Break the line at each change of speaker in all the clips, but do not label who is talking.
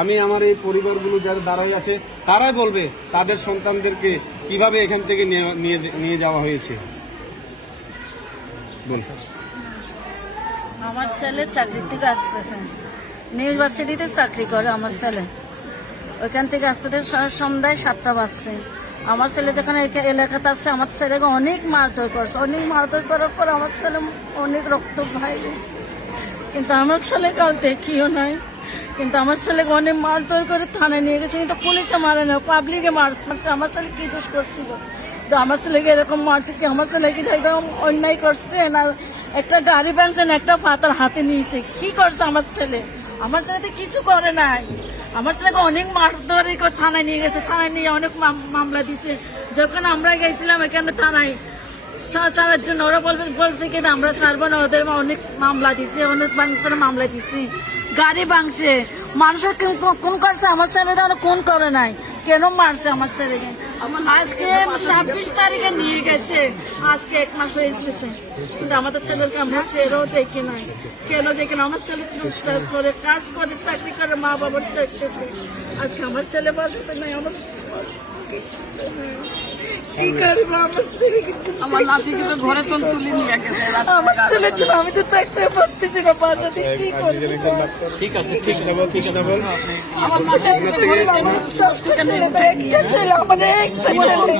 আমি আমার এই পরিবারগুলো যারা দাঁড়াই আছে, তারাই বলবে তাদের সন্তানদেরকে কীভাবে এখান থেকে নিয়ে যাওয়া হয়েছে।
আমার ছেলে চাকরির থেকে আসতেছে। ইউনিভার্সিটিতে চাকরি করে আমার ছেলে। ওইখান থেকে আসতে সন্ধ্যায় সাতটা বাজছে। আমার ছেলে যখন এলাকাতে আসছে আমার ছেলেকে অনেক মারধর করছে। অনেক মারধর করার পর আমার ছেলে অনেক রক্ত ভাই কিন্তু আমার ছেলেকে আর দেখিও নাই। কিন্তু আমার ছেলেকে অনেক মারধর করে থানায় নিয়ে গেছে, কিন্তু পুলিশে মারে না পাবলিকে মারছে। আমার ছেলে কি দোষ করছিল তো আমার ছেলেকে এরকম মারছে কি? আমার ছেলে কি একদম অন্যায় করছে না, একটা গাড়ি বানছে না, একটা পাতার হাতে নিয়েছে। কি করছে আমার ছেলে? আমার ছেলে তো কিছু করে নাই। আমার ছেলেকে অনেক মারধর থানায় নিয়ে গেছে। থানায় নিয়ে অনেক মামলা দিছে। যখন আমরা গেছিলাম এখানে থানায় ছাড়ার জন্য ওরা বলবে, বলছে কি আমরা ছাড়বো না, ওদের অনেক মামলা দিছে, অনেক মানুষ করে মামলা দিছি। গাড়ি ভাঙছে। মানুষের কোন- কোন- কোন করছে? আমার ছেলে তো কোন করে নাই। কেন মারছে আমার ছেলেকে? আজকে ছাব্বিশ তারিখে নিয়ে গেছে। আজকে এক মাস হয়ে গেছে। কিন্তু আমাদের ছেলেকে আমরা চেয়েও দেখি নাই। কেন দেখি না? আমার ছেলে চুপচাপ করে কাজ করে, চাকরি করে মা বাবার দেখতেছে আজকে আমার ছেলে বাসাতে নাই আমার কি করব? আমার ছেলে কিছু
আমার নাতিকে তো ঘরে তো তুলে নিয়ে গেছে
আমার ছেলের জন্য আমি তো থাকতে পারতেছি না বাসাতে কি করব?
ঠিক আছে ঠিক আছে বল ঠিক আছে। বল
আমার ছেলে আমার দশটা ছেলে তো একটা ছেলে আমাদের একটা ছেলে।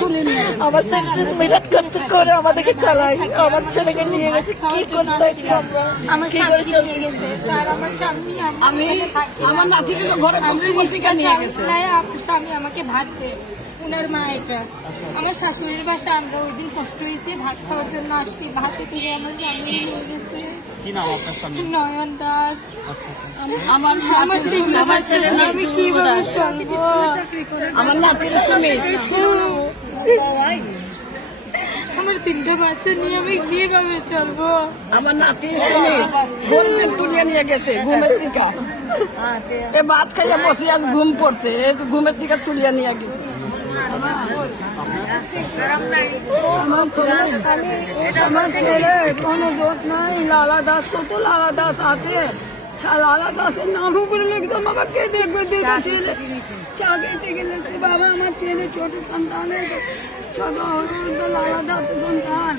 আমার ছেলে মেহনত করতে করে আমাদেরকে চালাই আমার ছেলেকে নিয়ে গেছে কি করতে আমরা?
আমার
কি করে
স্বামী নিয়ে গেছে। স্যার আমার স্বামী
আমি আমার নাতিকে তো ঘরে তুলে থেকে নিয়ে গেছে।
আমার স্বামী আমাকে ভাত দেয় উনার মা এটা। আমার শাশুড়ির বাসা আমরা ওই দিন কষ্ট হয়েছে ভাত খাওয়ার জন্য আসি ভাতে থেকে আমার স্বামী নিয়ে গেছে।
কি নাম আপনার স্বামী?
নয়ন দাস।
আমার
আমার তিনটা
আমার ছেলে
আমি চলবো
আমার নাতির
আমার তিনটা বাচ্চা নিয়ে আমি কীভাবে চলবো?
আমার নাতির নিয়ে গেছে ঘুমের এ ভাত খাইয়া বসে আজ ঘুম পড়ছে। ঘুমের দিকে তুলিয়া নিয়ে গেছে।
কোনো দোষ নাই, লালা দাস কত লালা দাস আছে। লালা দাসের নাম উপরে বাবা, কে দেখবে দুটো ছেলে? চাকরিতে বাবা, আমার ছেলে ছোট সন্তান ছোট হলুদ লালা দাসের সন্তান।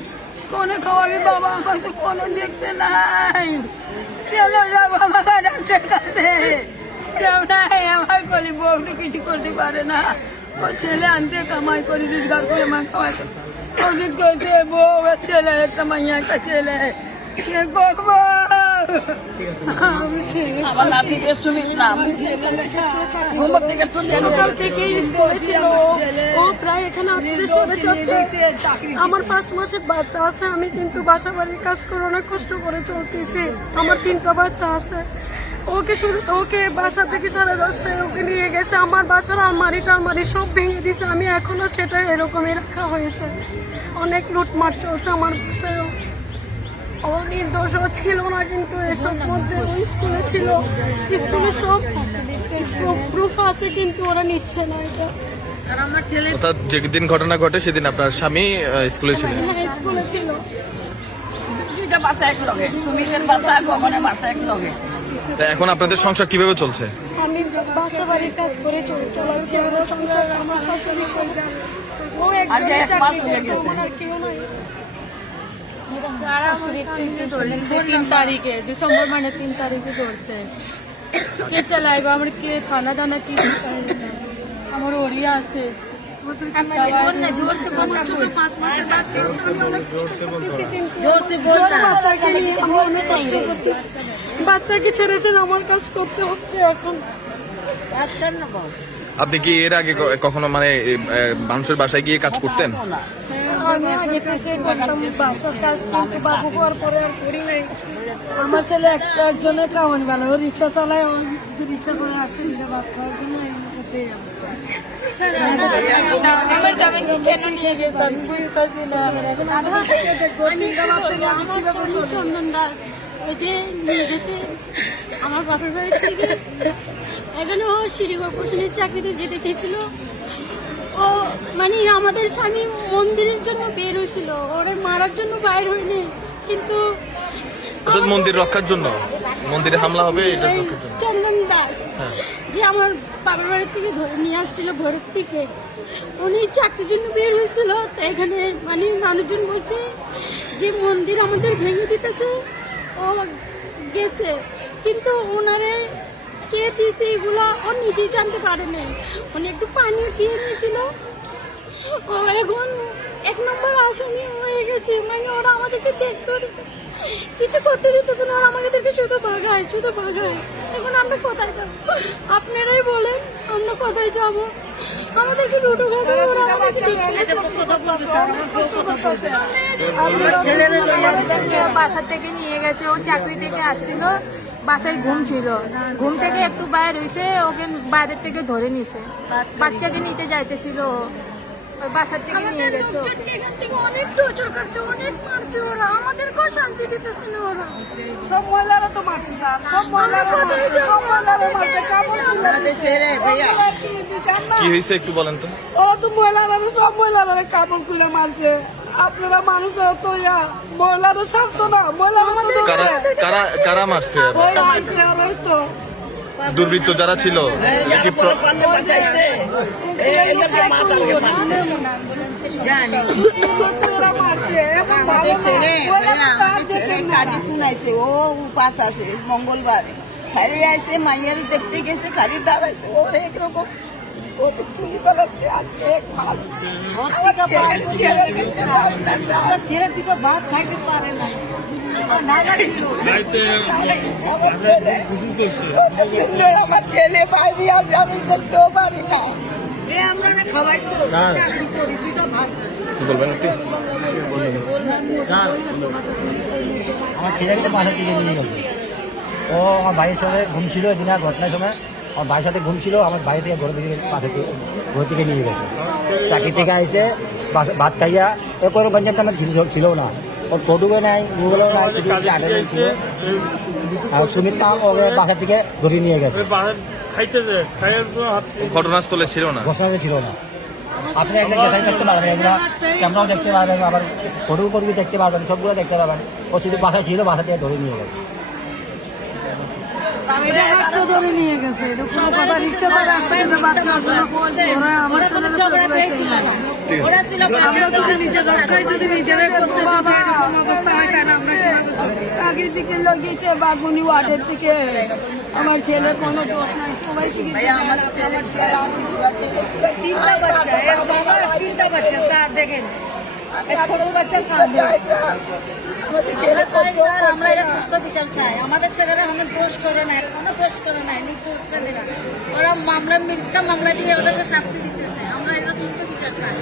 কোনে খাওয়াবি বাবা আমার তো কোনো দেখতে নাই। চলো যাব আমার ডাক্তার কাছে কেউ নাই আমার কলি বউ তো কিছু করতে পারে না। ও ছেলে আনতে কামাই করে রোজগার করে আমার ওষুধ করছে বউ ছেলে, একটা মাইয়া একটা ছেলে। করব?
সকাল থেকে স্কুলে ছিল। ও প্রায় এখানে আমার পাঁচ মাসের বাচ্চা আছে আমি কিন্তু বাসা বাড়ির কাজ করে অনেক কষ্ট করে চলতেছি। আমার তিনটা বাচ্চা আছে। ওকে শুরু ওকে বাসা থেকে সাড়ে দশটায় ওকে নিয়ে গেছে। আমার বাসার আলমারিটা আলমারি টালমারি সব ভেঙে দিয়েছে আমি এখনও সেটা এরকমই রাখা হয়েছে। অনেক লুটমাট চলছে আমার বাসায়ও। ও নির্দোষও ছিল না কিন্তু এসব মধ্যে ও স্কুলে ছিল। স্কুলে সব প্রুফ আছে কিন্তু ওরা নিচ্ছে না এটা।
অর্থাৎ যেদিন ঘটনা ঘটে সেদিন আপনার স্বামী স্কুলে ছিলেন।
হ্যাঁ স্কুলে ছিল।
দুইটা বাচ্চা এক লগে সুমিতের বাচ্চা গগনের বাচ্চা এক লগে
এখন আপনাদের সংসার কীভাবে চলছে?
আমি বাসা বাড়ির কাজ করে চলাচ্ছি আমার সংসার আমার শাশুড়ি ও একজনের চাকরি
হয়ে
করতো,
গেছে।
আমার আর কেউ নাই।
তিন তারিখে ডিসেম্বর মানে তিন তারিখে কে চালাইবে? আমার কে খানা দানা কি আমার ওরিয়া আছে।
বাচ্চাকে ছেড়েছেন আমার কাজ করতে হচ্ছে এখন।
আপনি কি এর আগে কখনো মানে মানুষের বাসায় গিয়ে কাজ করতেন?
আমি আমার ছেলে একটা একজনের খাওয়ান গেল ও রিক্সা চালায়, ও রিক্সা চালায় আসছে জন্য আমার
বাপের বাড়ি থেকে এখানে ও সিটি কর্পোরেশনের চাকরিতে যেতে চেয়েছিল। ও মানে আমাদের স্বামী মন্দিরের জন্য বের হয়েছিল। ওরে মারার জন্য বাইর হয়নি। কিন্তু
অর্থাৎ মন্দির রক্ষার জন্য? মন্দিরে হামলা হবে এটা
এই
রক্ষার জন্য?
চন্দন দাস যে আমার বাবার বাড়ি থেকে ধরে নিয়ে আসছিল ভোরের থেকে উনি চাকরির জন্য বের হয়েছিল। তো এখানে মানে মানুষজন বলছে যে মন্দির আমাদের ভেঙে দিতেছে ও গেছে। কিন্তু ওনারে কে দিয়েছে এগুলো ও নিজেই জানতে পারেনি উনি একটু পানিও খেয়ে নিয়েছিল ও এখন এক নম্বর আসামি হয়ে গেছে। মানে ওরা আমাদেরকে দেখতে কিছু করতে দিতেছে না। ওরা আমাদেরকে শুধু ভাগায় শুধু ভাগায় এখন আমরা কোথায় যাব? আপনারাই বলেন আমরা কোথায় যাব? আমাদেরকে লুটো খাবে ওরা আমাদেরকে
বাসা থেকে নিয়ে গেছে। ও চাকরি থেকে আসছিল। বাসায় ঘুম ছিল। ঘুম থেকে একটু বাইরে হয়েছে ওকে বাইরের থেকে ধরে নিছে। বাচ্চাকে নিতে যাইতেছিল ও। বাসার থেকে নিয়ে গেছে ও।
লোকজনকে এখান থেকে অনেক টর্চার করছে অনেক মারছে ওরা। আমাদেরকেও শান্তি দিতেছে না ওরা।
সব মহিলারা তো মারছে স্যার। সব মহিলারা সব মহিলারা মারছে।
কি হয়েছে একটু বলেন তো।
ওরা তো মহিলারা সব মহিলারা কাপড় খুলে মারছে? আপনারা মানুষরা তো ইয়া মহিলারা সব তো না
কারা কারা কারা মারছে দুর্বৃত্ত যারা ছিল নাকি
তুন আইছে ও উপাস আছে মঙ্গলবার। খালি আইসে মাইয়ারি দেখতে গেছে খালি দাঁড়াইছে ওর একরকম আমার ছেলে বাইরে আছে আমি দেখতেও পারি না
আমার ছেলেকে নিয়ে ও আমার ভাইয়ের সঙ্গে ঘুম ছিল এদিন ঘটনার সময় আমার ভাইয়ের সাথে ঘুম ছিল আমার ভাই থেকে ঘর থেকে পাশে থেকে ঘর থেকে নিয়ে গেছে। চাকরি থেকে এসে বাসা- ভাত খাইয়া ও কোনো গঞ্জামটা আমার ছিল না। ওর ফটোকে নাই গুগলেও নাই ছুটি ছুটি আগে ছিল। আর সুমিত নাম ওকে বাসা থেকে ধরে নিয়ে গেছে।
ঘটনাস্থলে ছিল না।
ঘোষণা ছিল না। আপনি একটা যেটাই দেখতে পারবেন এগুলো ক্যামেরাও দেখতে পারবেন আবার ফটো করবি দেখতে পারবেন সবগুলো দেখতে পারবেন। ও শুধু বাসা ছিল বাসা থেকে ধরে নিয়ে গেছে।
চাকরির দিকে লগিয়েছে বাগুনি ওয়ার্ডের থেকে আমার ছেলে কোনো দোষ নাই। সবাই থেকে
আমার ছেলে ছেলে।
তিনটা বাচ্চা। তিনটা বাচ্চা। তার দেখেন। এই ছোট বাচ্চা
আমাদের ছেলে
স্যার আমরা এটা সুস্থ বিচার চাই। আমাদের ছেলেরা আমরা দোষ করে না এখনও দোষ করে না নির্দোষ ছেলেরা ওরা মামলা মিথ্যা মামলা দিয়ে ওদেরকে শাস্তি দিতেছে। আমরা এটা সুস্থ বিচার চাই।